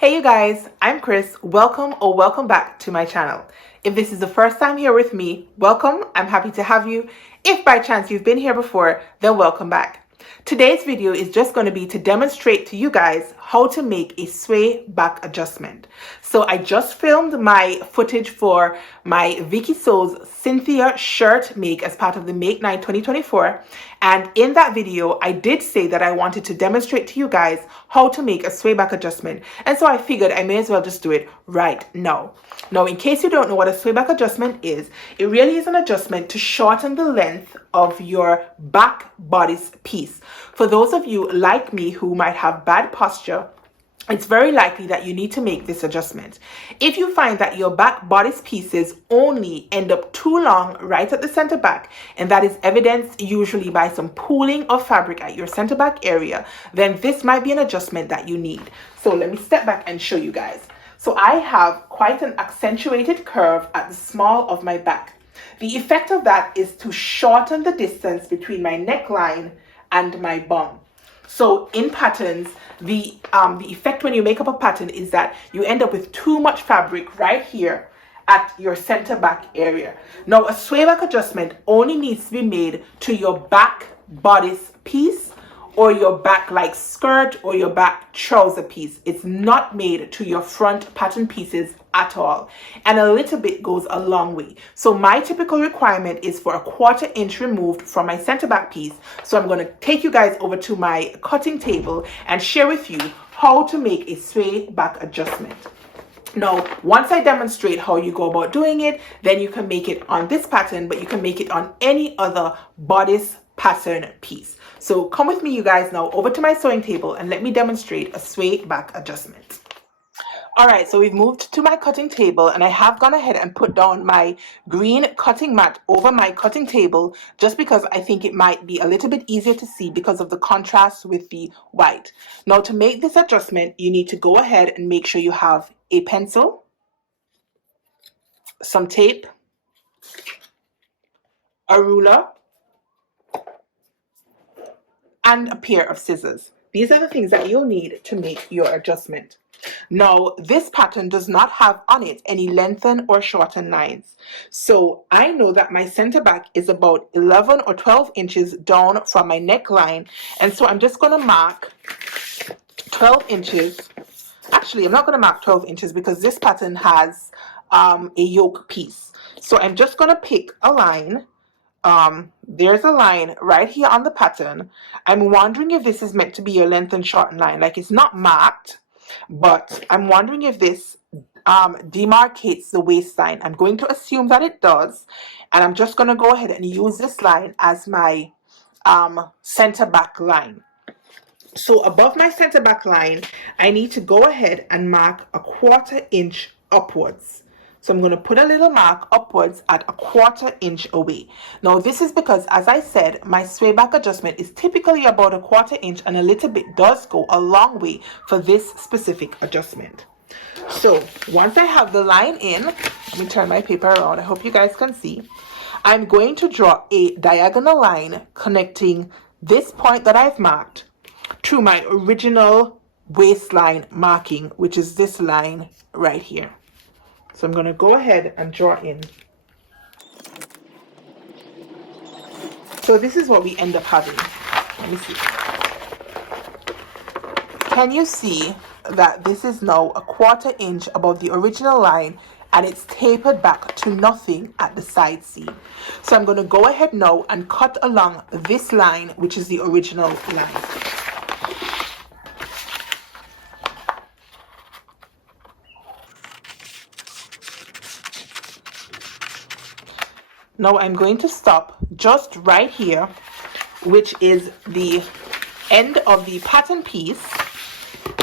Hey you guys, I'm Kris. Welcome or welcome back to my channel. If this is the first time here with me, welcome. I'm happy to have you. If by chance you've been here before, then welcome back. Today's video is just going to be to demonstrate to you guys how to make a sway back adjustment. So I just filmed my footage for my Viki Sews Cynthia shirt make as part of the Make Night 2024. And in that video, I did say that I wanted to demonstrate to you guys how to make a sway back adjustment. And so I figured I may as well just do it right now. Now, in case you don't know what a sway back adjustment is, it really is an adjustment to shorten the length of your back bodice piece. For those of you like me who might have bad posture, it's very likely that you need to make this adjustment. If you find that your back bodice pieces only end up too long right at the center back, and that is evidenced usually by some pooling of fabric at your center back area, then this might be an adjustment that you need. So let me step back and show you guys. So I have quite an accentuated curve at the small of my back. The effect of that is to shorten the distance between my neckline and my bum. So in patterns, the effect when you make up a pattern is that you end up with too much fabric right here at your center back area. Now, a sway back adjustment only needs to be made to your back bodice piece or your back like skirt or your back trouser piece. It's not made to your front pattern pieces at all, and a little bit goes a long way. So my typical requirement is for a 1/4 inch removed from my center back piece. So I'm going to take you guys over to my cutting table and share with you how to make a sway back adjustment. Now, once I demonstrate how you go about doing it, then you can make it on this pattern, but you can make it on any other bodice pattern piece. So come with me, you guys, now over to my sewing table and let me demonstrate a sway back adjustment. All right, so we've moved to my cutting table, and I have gone ahead and put down my green cutting mat over my cutting table just because I think it might be a little bit easier to see because of the contrast with the white. Now, to make this adjustment, you need to go ahead and make sure you have a pencil, some tape, a ruler, and a pair of scissors. These are the things that you'll need to make your adjustment. Now, this pattern does not have on it any lengthen or shorten lines. So I know that my center back is about 11 or 12 inches down from my neckline. And so I'm just going to mark 12 inches. Actually, I'm not going to mark 12 inches because this pattern has a yoke piece. So I'm just going to pick a line. There's a line right here on the pattern. I'm wondering if this is meant to be your length and shorten line. Like, it's not marked, but I'm wondering if this demarcates the waistline. I'm going to assume that it does, and I'm just going to go ahead and use this line as my center back line. So above my center back line, I need to go ahead and mark a 1/4 inch upwards. So I'm going to put a little mark upwards at a 1/4 inch away. Now, this is because, as I said, my sway back adjustment is typically about a 1/4 inch, and a little bit does go a long way for this specific adjustment. So once I have the line in, let me turn my paper around. I hope you guys can see. I'm going to draw a diagonal line connecting this point that I've marked to my original waistline marking, which is this line right here. So I'm going to go ahead and draw in. So this is what we end up having. Let me see. Can you see that this is now a 1/4 inch above the original line, and it's tapered back to nothing at the side seam? So I'm going to go ahead now and cut along this line, which is the original line. Now I'm going to stop just right here, which is the end of the pattern piece,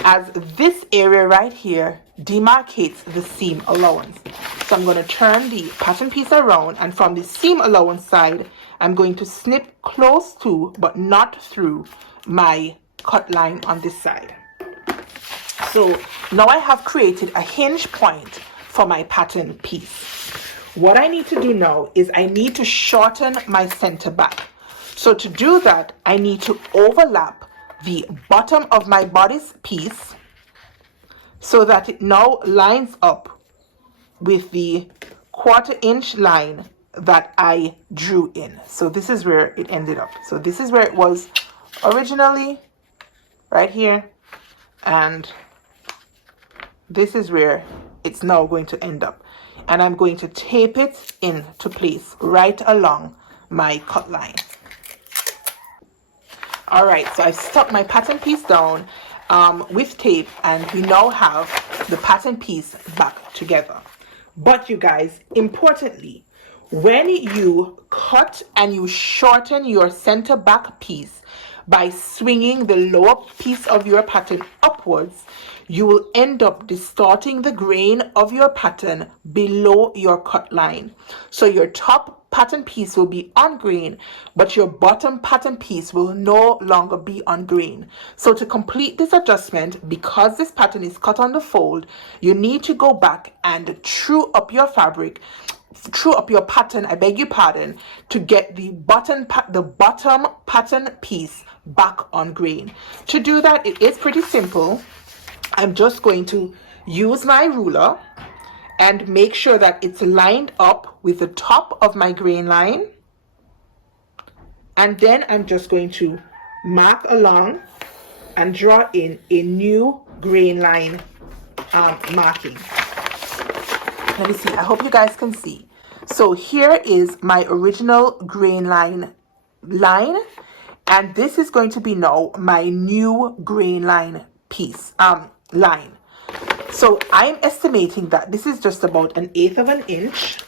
as this area right here demarcates the seam allowance. So I'm going to turn the pattern piece around, and from the seam allowance side, I'm going to snip close to, but not through, my cut line on this side. So now I have created a hinge point for my pattern piece. What I need to do now is I need to shorten my center back. So to do that, I need to overlap the bottom of my bodice piece so that it now lines up with the 1/4 inch line that I drew in. So this is where it ended up. So this is where it was originally, right here, and this is where it's now going to end up. And I'm going to tape it into place right along my cut line. All right, so I've stuck my pattern piece down with tape, and we now have the pattern piece back together. But you guys, importantly, when you cut and you shorten your center back piece by swinging the lower piece of your pattern upwards, you will end up distorting the grain of your pattern below your cut line. So your top pattern piece will be on grain, but your bottom pattern piece will no longer be on grain. So to complete this adjustment, because this pattern is cut on the fold, you need to go back and true up your fabric, true up your pattern, I beg your pardon, to get the bottom pattern piece back on grain. To do that, it is pretty simple. I'm just going to use my ruler and make sure that it's lined up with the top of my grain line, and then I'm just going to mark along and draw in a new grain line marking. Let me see, I hope you guys can see. So here is my original grain line, and this is going to be now my new grain line piece, line. So I'm estimating that this is just about 1/8 of an inch.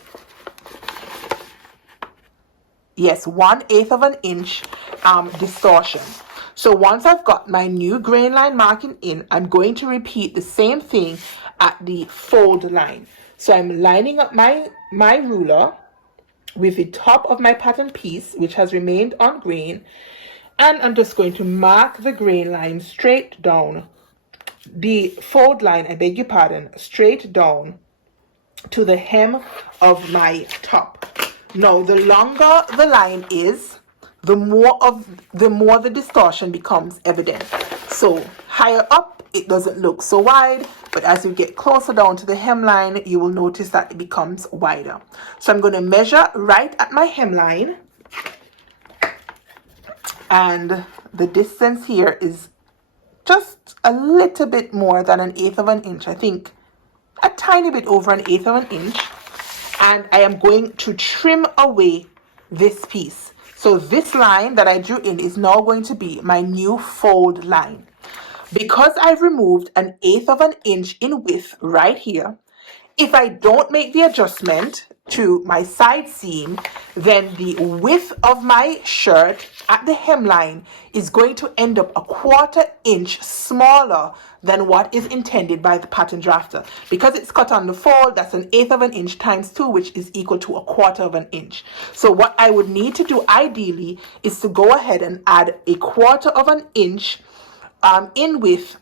Yes, 1/8 of an inch distortion. So once I've got my new grain line marking in, I'm going to repeat the same thing at the fold line. So I'm lining up my ruler with the top of my pattern piece, which has remained on grain, and I'm just going to mark the grain line straight down, the fold line, I beg your pardon, straight down to the hem of my top. Now, the longer the line is, the more the distortion becomes evident. So higher up, it doesn't look so wide, but as you get closer down to the hemline, you will notice that it becomes wider. So I'm going to measure right at my hemline, and the distance here is just a little bit more than 1/8 of an inch. I think a tiny bit over 1/8 of an inch. And I am going to trim away this piece. So this line that I drew in is now going to be my new fold line. Because I've removed 1/8 of an inch in width right here, if I don't make the adjustment to my side seam, then the width of my shirt at the hemline is going to end up 1/4 inch smaller than what is intended by the pattern drafter. Because it's cut on the fold, that's 1/8 of an inch times 2, which is equal to 1/4 of an inch. So what I would need to do ideally is to go ahead and add 1/4 of an inch in width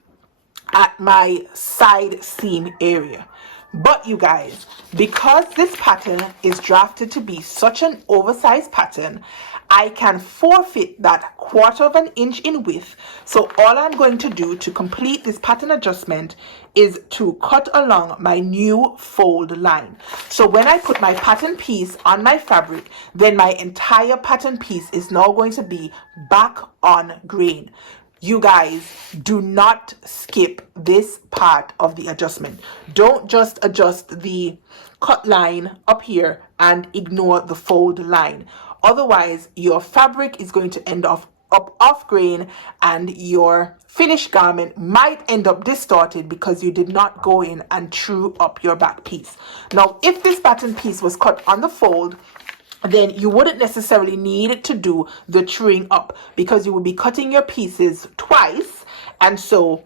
at my side seam area. But you guys, because this pattern is drafted to be such an oversized pattern, I can forfeit that 1/4 of an inch in width. So all I'm going to do to complete this pattern adjustment is to cut along my new fold line. So when I put my pattern piece on my fabric, then my entire pattern piece is now going to be back on grain. You guys, do not skip this part of the adjustment. Don't just adjust the cut line up here and ignore the fold line. Otherwise, your fabric is going to end up off grain, and your finished garment might end up distorted because you did not go in and true up your back piece. Now, if this pattern piece was cut on the fold, then you wouldn't necessarily need to do the truing up, because you would be cutting your pieces twice, and so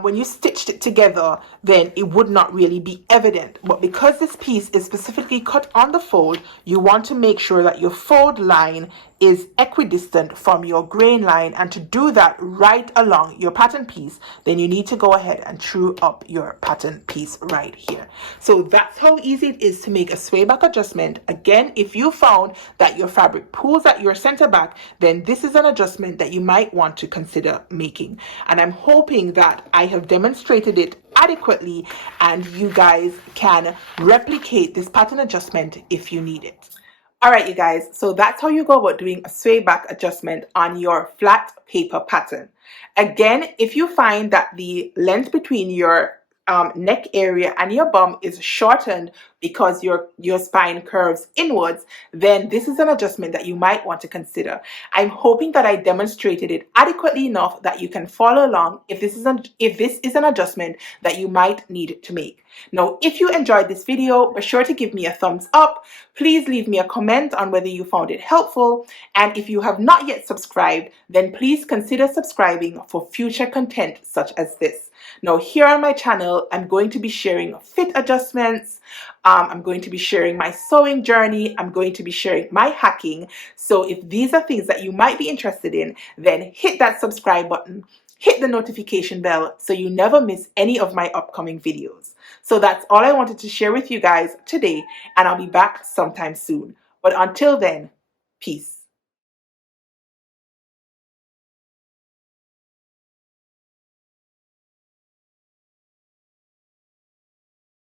when you stitched it together, then it would not really be evident. But because this piece is specifically cut on the fold, you want to make sure that your fold line is equidistant from your grain line, and to do that right along your pattern piece, then you need to go ahead and true up your pattern piece right here. So that's how easy it is to make a sway back adjustment. Again, if you found that your fabric pulls at your center back, then this is an adjustment that you might want to consider making. And I'm hoping that I have demonstrated it adequately, and you guys can replicate this pattern adjustment if you need it. Alright you guys, so that's how you go about doing a sway back adjustment on your flat paper pattern. Again, if you find that the length between your neck area and your bum is shortened because your spine curves inwards, then this is an adjustment that you might want to consider. I'm hoping that I demonstrated it adequately enough that you can follow along if this is an adjustment that you might need to make. Now, if you enjoyed this video, be sure to give me a thumbs up. Please leave me a comment on whether you found it helpful. And if you have not yet subscribed, then please consider subscribing for future content such as this. Now, here on my channel, I'm going to be sharing fit adjustments. I'm going to be sharing my sewing journey. I'm going to be sharing my hacking. So if these are things that you might be interested in, then hit that subscribe button. Hit the notification bell so you never miss any of my upcoming videos. So that's all I wanted to share with you guys today, and I'll be back sometime soon. But until then, peace.